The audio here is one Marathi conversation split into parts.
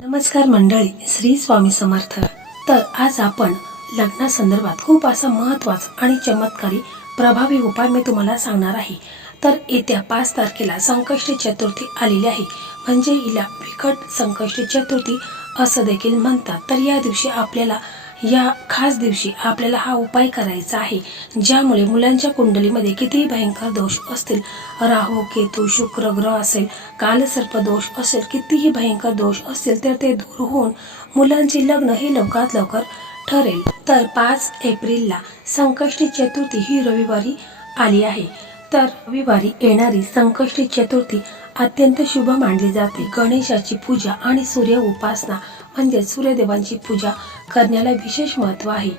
नमस्कार मंडळी, श्री स्वामी समर्थ। तर आज आपण लग्नासंदर्भात खूप असा महत्त्वाचा आणि चमत्कारी प्रभावी उपाय मी तुम्हाला सांगणार आहे। तर येत्या 5 तारखेला संकष्टी चतुर्थी आलेली आहे, म्हणजे हिला विकट संकष्टी चतुर्थी असं देखील म्हणतात। तर या दिवशी आपल्याला या खास दिवशी आपल्याला हा उपाय करायचा आहे, ज्यामुळे मुलांच्या कुंडलीमध्ये कितीही भयंकर दोष असतील, राहू केतू शुक्र ग्रह असेल, कालसर्प दोष असेल, कितीही भयंकर दोष असतील तर ते दूर होऊन मुलांचे लग्न हे लवकरात लवकर ठरेल। तर 5 एप्रिलला संकष्टी चतुर्थी ही रविवारी आली आहे। तर रविवारी येणारी संकष्टी चतुर्थी अत्यंत शुभ मानली जाते। गणेशाची पूजा आणि सूर्य उपासना म्हणजे सूर्यदेवांची पूजा करण्याला विशेष महत्त्व आहे।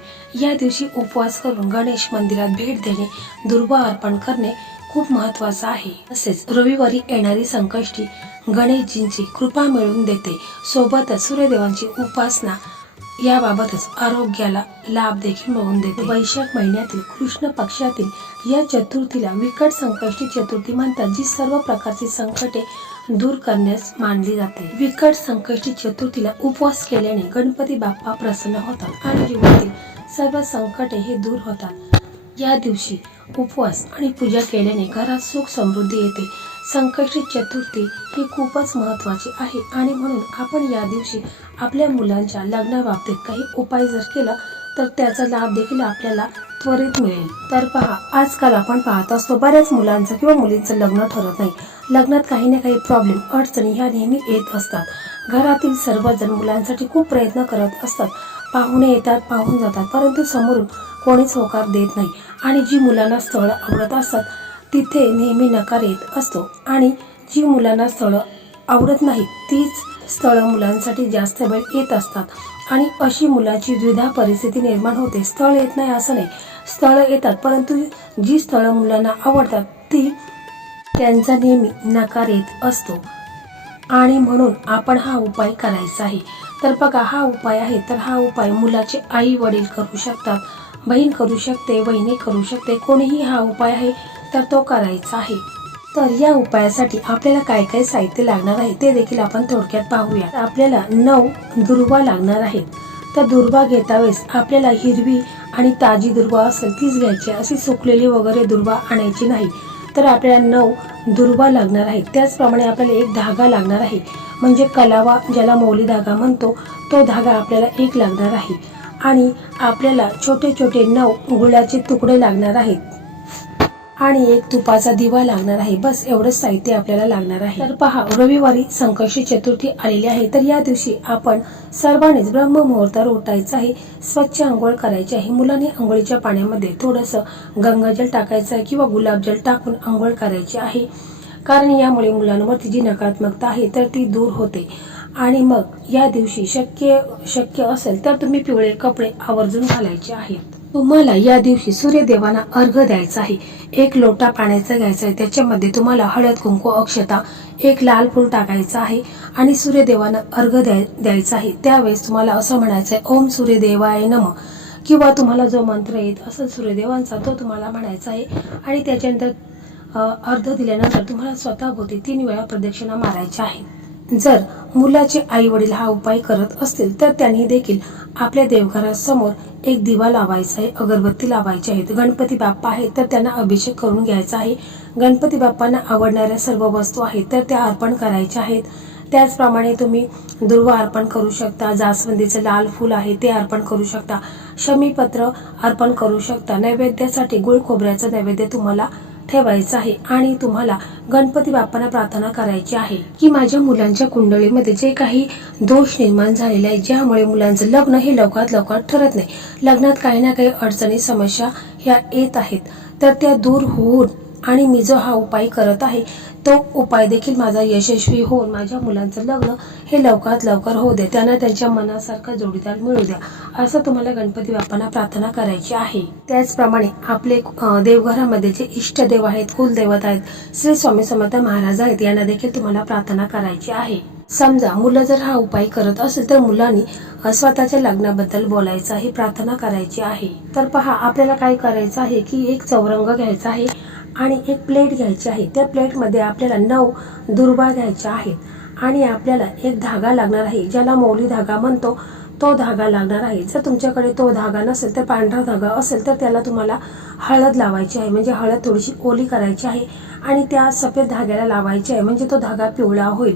या दिवशी उपवास करून गणेश मंदिरात भेट देणे, दुर्वा अर्पण करणे खूप महत्त्वाचं आहे। तसेच रविवारी येणारी संकष्टी गणेशजींची कृपा मिळवून देते, सोबतच सूर्यदेवांची उपासना याबाबतच आरोग्याला लाभ देखील मिळवून देते। वैशाख महिन्यातील कृष्ण पक्षातील या चतुर्थीला विकट संकष्टी चतुर्थी म्हणतात, जी सर्व प्रकारची संकटे दूर करण्यास मानली जाते। विकट संकष्टी चतुर्थीला उपवास केल्याने गणपती बाप्पा प्रसन्न होतात आणि जीवनातील सर्व संकटे हे दूर होतात। या दिवशी उपवास आणि पूजा केल्याने घरात सुख समृद्धी येते। संकष्टी चतुर्थी ही खूपच महत्त्वाची आहे आणि म्हणून आपण या दिवशी आपल्या मुलांच्या लग्नाबाबतीत काही उपाय जर केला तर त्याचा लाभ देखील आपल्याला त्वरित मिळेल। तर पहा, आजकाल आपण पाहत असतो बऱ्याच मुलांचं किंवा मुलींचं लग्न ठरत नाही। लग्नात काही ना काही प्रॉब्लेम, अडचणी ह्या नेहमी येत असतात। घरातील सर्वजण मुलांसाठी खूप प्रयत्न करत असतात, पाहुणे येतात, पाहून जातात, परंतु समोरून कोणीच होकार देत नाही आणि जी मुलांना स्थळ आवडत असतात तिथे नेहमी नकार येत असतो आणि जी मुलांना स्थळ आवडत नाही तीच स्थळ मुलांसाठी जास्त वेळ येत असतात आणि अशी मुलाची द्विधा परिस्थिती निर्माण होते। स्थळ येत नाही असं नाही, स्थळ येतात, परंतु जी स्थळ मुलांना आवडतात ती त्यांचा नेहमी नकार येत असतो आणि म्हणून आपण हा उपाय करायचा आहे। तर बघा, हा उपाय आहे, तर हा उपाय मुलाचे आई वडील करू शकतात, बहीण करू शकते, वहिनी करू शकते, कोणीही हा उपाय आहे तर तो करायचा आहे। तर या उपायासाठी आपल्याला काय काय साहित्य लागणार आहे ते देखील आपण थोडक्यात पाहूया। आपल्याला 9 दुर्वा लागणार आहेत। तर दुर्वा घेता वेळेस आपल्याला हिरवी आणि ताजी दुर्वा असेल तीच घ्यायची, अशी सुकलेली वगैरे दुर्वा आणायची नाही। तर आपल्याला 9 दुर्वा लागणार आहेत। त्याचप्रमाणे आपल्याला एक धागा लागणार आहे, म्हणजे कलावा ज्याला मौली धागा म्हणतो तो धागा आपल्याला एक लागणार आहे आणि आपल्याला छोटे छोटे 9 गुळाचे तुकडे लागणार आहेत आणि एक तुपाचा दिवा लागणार आहे। बस एवढंच साहित्य आपल्याला लागणार आहे। तर पहा, रविवारी संकष्टी चतुर्थी आलेली आहे, तर या दिवशी आपण सर्वांनीच ब्रह्म मुहूर्तावर उठायचं आहे, स्वच्छ आंघोळ करायची आहे। मुलांनी आंघोळीच्या पाण्यामध्ये थोडंसं गंगाजल टाकायचं आहे किंवा गुलाबजल टाकून आंघोळ करायची आहे, कारण यामुळे मुलांवरती जी नकारात्मकता आहे तर ती दूर होते। आणि मग या दिवशी शक्य असेल तर तुम्ही पिवळे कपडे आवर्जून घालायचे आहेत। तुम्हाला या दिवशी सूर्यदेवांना अर्घ्य द्यायचा आहे। 1 लोटा पाण्याचा घ्यायचा आहे, त्याच्यामध्ये तुम्हाला हळद कुंकू अक्षता, एक लाल फूल टाकायचं आहे आणि सूर्यदेवांना अर्घ्य द्यायचा आहे। त्यावेळेस तुम्हाला असं म्हणायचं आहे, ओम सूर्यदेवाय नमः, किंवा तुम्हाला जो मंत्र येत असेल सूर्यदेवांचा तो तुम्हाला म्हणायचा आहे आणि त्याच्यानंतर अर्घ्य दिल्यानंतर तुम्हाला स्वतःभोवती 3 वेळा प्रदक्षिणा मारायच्या आहेत। जर मुलाचे आई वडील हा उपाय करत असतील तर त्यांनी देखील आपल्या देवघरासमोर एक दिवा लावायचा आहे, अगरबत्ती लावायची आहे। गणपती बाप्पा आहेत तर त्यांना अभिषेक करून घ्यायचा आहे। गणपती बाप्पांना आवडणाऱ्या सर्व वस्तू आहेत तर त्या अर्पण करायच्या आहेत। त्याचप्रमाणे तुम्ही दुर्वा अर्पण करू शकता, जास्वंदीचं लाल फूल आहे ते अर्पण करू शकता, शमीपत्र अर्पण करू शकता। नैवेद्यासाठी गुळ खोबऱ्याचं नैवेद्य तुम्हाला ठेवायचं आहे आणि तुम्हाला गणपती बाप्पांना प्रार्थना करायची आहे की माझ्या मुलांच्या कुंडलीमध्ये जे काही दोष निर्माण झालेले आहे, ज्यामुळे मुलांचं लग्न हे लवकरात लवकर ठरत नाही, लग्नात काही ना काही अडचणी समस्या ह्या येत आहेत, तर त्या दूर होऊन आणि मी जो हा उपाय करत आहे तो उपाय देखील माझा यशस्वी होऊन माझ्या मुलांचं लग्न हे लवकरात लवकर होऊ दे, त्यांना त्यांच्या मनासारखा जोडीदार मिळू द्या, असं तुम्हाला गणपती बाप्पांना प्रार्थना करायची आहे। त्याचप्रमाणे आपले देवघरामध्ये जे इष्टदेव आहेत, कुलदैवत आहेत, श्री स्वामी समर्थ महाराज आहेत, यांना देखील तुम्हाला प्रार्थना करायची आहे। समजा मुलं जर हा उपाय करत असेल तर मुलांनी स्वतःच्या लग्नाबद्दल बोलायचं आहे, प्रार्थना करायची आहे। तर पहा, आपल्याला काय करायचं आहे की एक चौरंग घ्यायचा आहे आणि एक प्लेट घ्यायची आहे। त्या प्लेटमध्ये आपल्याला 9 दुर्वा घ्यायच्या आहेत आणि आपल्याला एक धागा लागणार आहे, ज्याला मौली धागा म्हणतो. तो धागा लागणार आहे. जर तुमच्याकडे तो धागा नसेल तर पांढरा धागा असेल तर त्याला तुम्हाला हळद लावायची आहे, म्हणजे हळद थोडीशी ओली करायची आहे आणि त्या सफेद धाग्याला लावायची आहे, म्हणजे तो धागा पिवळा होईल.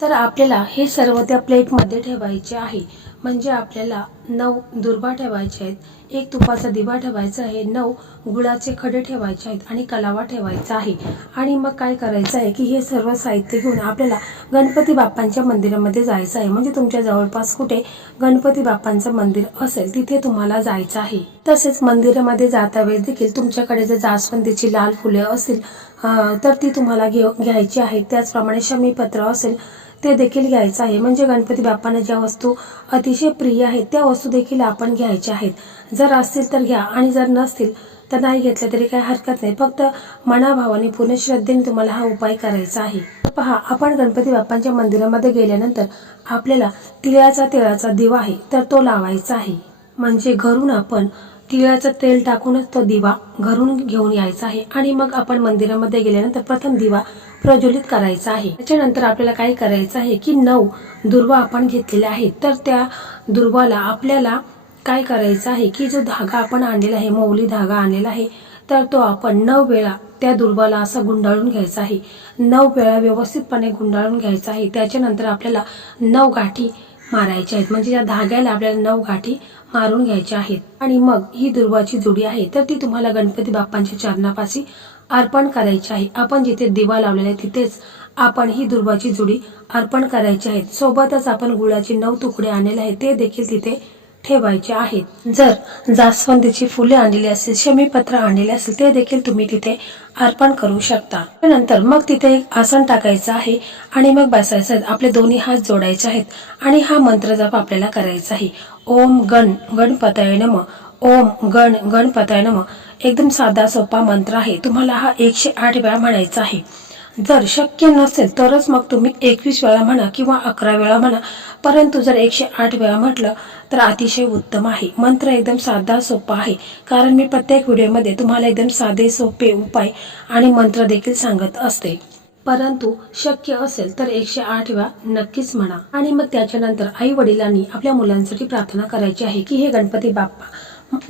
तर आपल्याला हे सर्व त्या प्लेटमध्ये ठेवायचे आहे. म्हणजे आपल्याला 9 दुर्वा ठेवायचे आहेत, 1 तुपाचा दिवा ठेवायचा आहे, 9 गुळाचे खडे ठेवायचे आहेत आणि कलावा ठेवायचा आहे. आणि मग काय करायचं आहे की हे सर्व साहित्य घेऊन आपल्याला गणपती बाप्पांच्या मंदिरामध्ये जायचं आहे. म्हणजे तुमच्या जवळपास कुठे गणपती बाप्पांचं मंदिर असेल तिथे तुम्हाला जायचं आहे. तसेच मंदिरामध्ये जाता वेळेस देखील तुमच्याकडे जर जास्वंदीची लाल फुले असतील तर ती तुम्हाला घ्यायची आहेत. त्याचप्रमाणे शमीपत्र असेल ते देखील घ्यायचं आहे. म्हणजे गणपती बाप्पांना ज्या वस्तू अतिशय प्रिय आहेत त्या वस्तू देखील आपण घ्यायच्या आहेत. जर असतील तर घ्या आणि जर नसतील तर नाही घेतलं तरी काही हरकत नाही. फक्त मनाभावाने पूर्ण श्रद्धेने तुम्हाला हा उपाय करायचा आहे. पहा, आपण गणपती बाप्पांच्या मंदिरामध्ये गेल्यानंतर आपल्याला तिळाचा दिवा आहे तर तो लावायचा आहे. म्हणजे घरून आपण तिळाचं तेल टाकूनच तो दिवा घरून घेऊन यायचा आहे. आणि मग आपण मंदिरामध्ये गेल्यानंतर प्रथम दिवा प्रज्वलित करायचा आहे. त्याच्यानंतर आपल्याला काय करायचं आहे की 9 दुर्वा आपण घेतलेल्या आहेत. तर त्या दुर्वाला आपल्याला काय करायचं आहे की जो धागा आपण आणलेला आहे, मौली धागा आणलेला आहे, तर तो आपण 9 वेळा त्या दुर्वाला असा गुंडाळून घ्यायचा आहे. 9 वेळा व्यवस्थितपणे गुंडाळून घ्यायचा आहे. त्याच्यानंतर आपल्याला 9 गाठी मारायच्या आहेत. म्हणजे या धाग्याला आपल्याला 9 गाठी मारून घ्यायच्या आहेत. आणि मग ही दुर्वाची जोडी आहे तर ती तुम्हाला गणपती बाप्पांच्या चरणापाशी अर्पण करायची आहे. आपण जिथे दिवा लावलेला आहे तिथेच आपण ही दुर्वाची जोडी अर्पण करायची आहे. सोबतच आपण गुळाचे 9 तुकडे आणलेले आहेत ते देखील तिथे ठेवायचे आहेत. जर जास्वंदीची फुले आणलेली असेल, शमीपत्र आणलेले असेल ते देखील तुम्ही तिथे अर्पण करू शकता. त्यानंतर मग तिथे एक आसन टाकायचं आहे आणि मग बसायचं आहे. आपले दोन्ही हात जोडायचे आहेत आणि हा मंत्र जप आपल्याला करायचा आहे. ओम गणपतये नमः, ओम गणपतये नमः. एकदम साधा सोपा मंत्र आहे. तुम्हाला हा 108 वेळा म्हणायचा आहे. जर शक्य नसेल तरच मग तुम्ही 21 वेळा म्हणा किंवा 11 वेळा म्हणा, परंतु जर 108 वेळा म्हटलं तर अतिशय उत्तम आहे. मंत्र एकदम साधा सोपा आहे, कारण मी प्रत्येक व्हिडिओमध्ये तुम्हाला एकदम साधे सोपे उपाय आणि मंत्र देखील सांगत असते. परंतु शक्य असेल तर 108 वेळा नक्कीच म्हणा. आणि मग त्याच्यानंतर आई वडिलांनी आपल्या मुलांसाठी प्रार्थना करायची आहे की हे गणपती बाप्पा,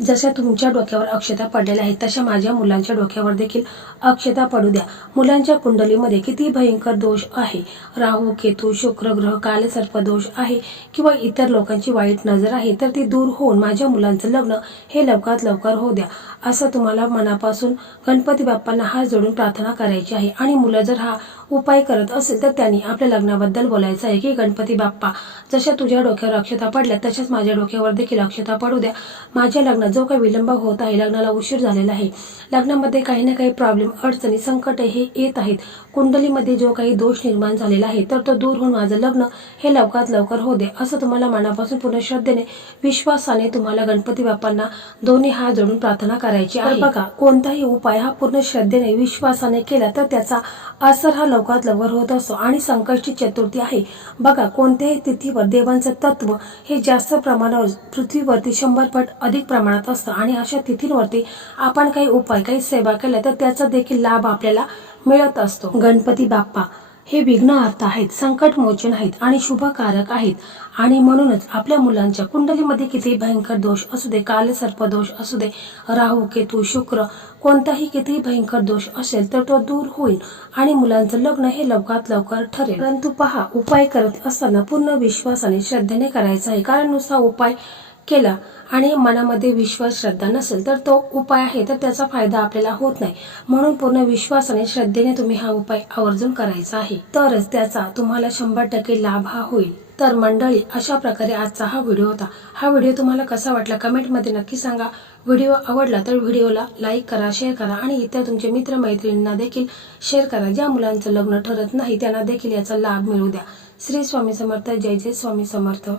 जशा तुमच्या डोक्यावर अक्षता पडलेल्या आहेत तशा माझ्या मुलांच्या डोक्यावर देखील अक्षता पडू द्या. मुलांच्या कुंडलीमध्ये किती भयंकर दोष आहे, राहू केतू शुक्र ग्रह कालसर्प दोष आहे किंवा इतर लोकांची वाईट नजर आहे, तर ती दूर होऊन माझ्या मुलांचं लग्न हे लवकरात लवकर होऊ द्या, असं तुम्हाला मनापासून गणपती बाप्पांना हात जोडून प्रार्थना करायची आहे. आणि मुलं जर हा उपाय करत असेल तर त्यांनी आपल्या लग्नाबद्दल बोलायचं आहे की गणपती बाप्पा, जशा तुझ्या डोक्यावर अक्षता पडल्या तशाच माझ्या डोक्यावर देखील अक्षता पडू द्या. माझ्या लग्नात जो काही विलंब होत आहे, लग्नाला उशीर झालेला आहे, लग्नामध्ये काही ना काही प्रॉब्लेम अडचणी संकट हे येत आहेत, कुंडलीमध्ये जो काही दोष निर्माण झालेला आहे तर तो दूर होऊन माझं लग्न हे लवकरात लवकर होऊ दे, असं तुम्हाला मनापासून पूर्ण श्रद्धेने विश्वासाने तुम्हाला गणपती बाप्पांना दोन्ही हात जोडून प्रार्थना करायची आहे. बघा, कोणताही उपाय हा पूर्ण श्रद्धेने विश्वासाने केला तर त्याचा असर हा लवकरात लवकर होत असतो. आणि संकष्टी चतुर्थी आहे बघा, कोणत्याही तिथीवर देवांचं तत्व हे जास्त प्रमाणावर पृथ्वीवरती 100 पट अधिक प्रमाणात असतं. आणि अशा तिथींवरती आपण काही उपाय काही सेवा केल्या तर त्याचा देखील लाभ आपल्याला मिळत असतो. गणपती बाप्पा हे विघ्नहर्ता आहेत, संकट मोचन आहेत आणि शुभकारक आहेत. आणि म्हणूनच आपल्या मुलांच्या कुंडलीमध्ये कितीही भयंकर दोष असू दे, कालसर्प दोष असू दे, राहू केतू शुक्र कोणताही कितीही भयंकर दोष असेल तर तो दूर होईल आणि मुलांचं लग्न हे लवकरात लवकर ठरेल. परंतु पहा, उपाय करत असताना पूर्ण विश्वासाने श्रद्धेने करायचा आहे. कारण नुसता उपाय केला आणि मनामध्ये विश्वास श्रद्धा नसेल तर तो उपाय आहे तर त्याचा फायदा आपल्याला होत नाही. म्हणून पूर्ण विश्वासाने श्रद्धेने तुम्ही हा उपाय आवर्जून करायचा आहे, तरच त्याचा तुम्हाला 100% लाभ हा होईल. तर मंडळी, अशा प्रकारे आजचा हा व्हिडिओ होता. हा व्हिडिओ तुम्हाला कसा वाटला कमेंटमध्ये नक्की सांगा. व्हिडिओ आवडला तर व्हिडिओला लाईक करा, शेअर करा आणि इतर तुमचे मित्रमैत्रिणींना देखील शेअर करा. ज्या मुलांचं लग्न ठरत नाही त्यांना देखील याचा लाभ मिळू द्या. श्री स्वामी समर्थ. जय जय स्वामी समर्थ.